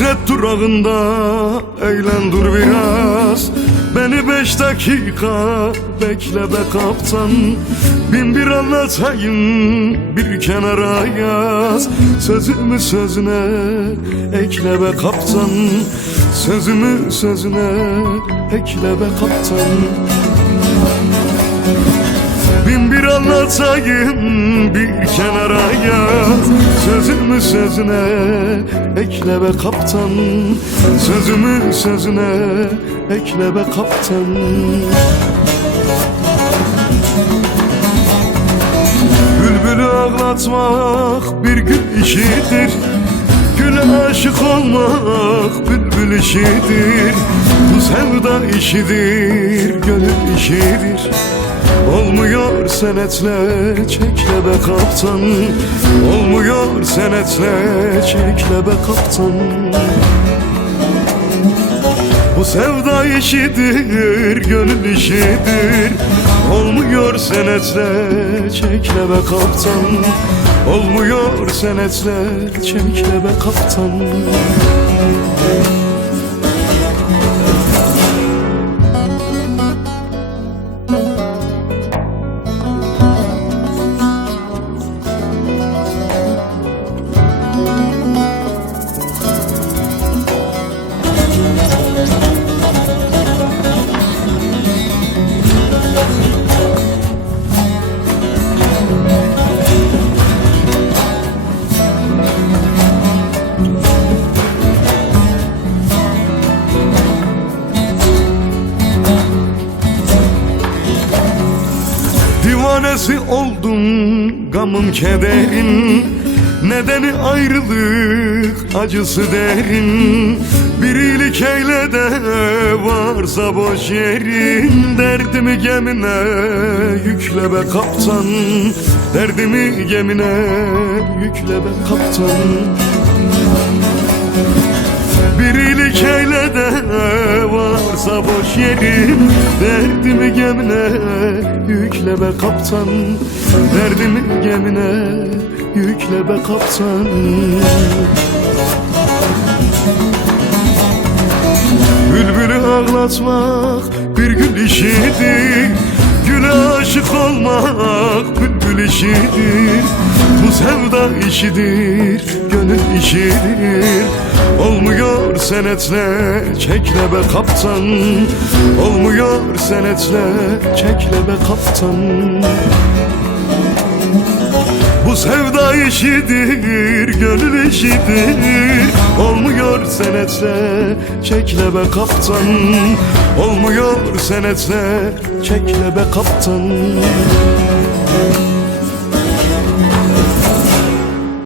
Hasret durağında eğlen dur biraz. Beni 5 dakika bekle be kaptan. Bin bir anlatayım bir kenara yaz. Sözümü sözüne ekle be kaptan. Sözümü sözüne ekle be kaptan. Bin bir anlatayım bir kenara yaz. Sözümü sözüne ekle be kaptan. Sözümü sözüne ekle be kaptan. Bülbülü ağlatmak bir gül işidir. Güle aşık olmak bülbül işidir. Bu sevda işidir, gönül işidir. Olmuyor senetle çekle be kaptan. Olmuyor senetle çekle be kaptan. Bu sevda işidir, gönül işidir. Olmuyor senetle çekle be kaptan. Olmuyor senetle çekle be kaptan. Divanesi oldum gamın kederin. Nedeni ayrılık acısı derin. Bir iyilik eyle de varsa boş yerin. Derdimi gemine yükle be kaptan. Derdimi gemine yükle be kaptan. Bir iyilik eyle de varsa boş yerin. Derdimi gemine yükle be kaptan. Derdimi gemine yükle be kaptan. Bülbülü ağlatmak bir gül işidir. Güle aşık olmak bülbül işidir. Bu sevda işidir, gönül işidir. Olmuyor senetle çekle be kaptan. Olmuyor senetle çekle be kaptan. Bu sevda işidir, gönül işidir. Olmuyor senetle çekle be kaptan. Olmuyor senetle çekle be kaptan.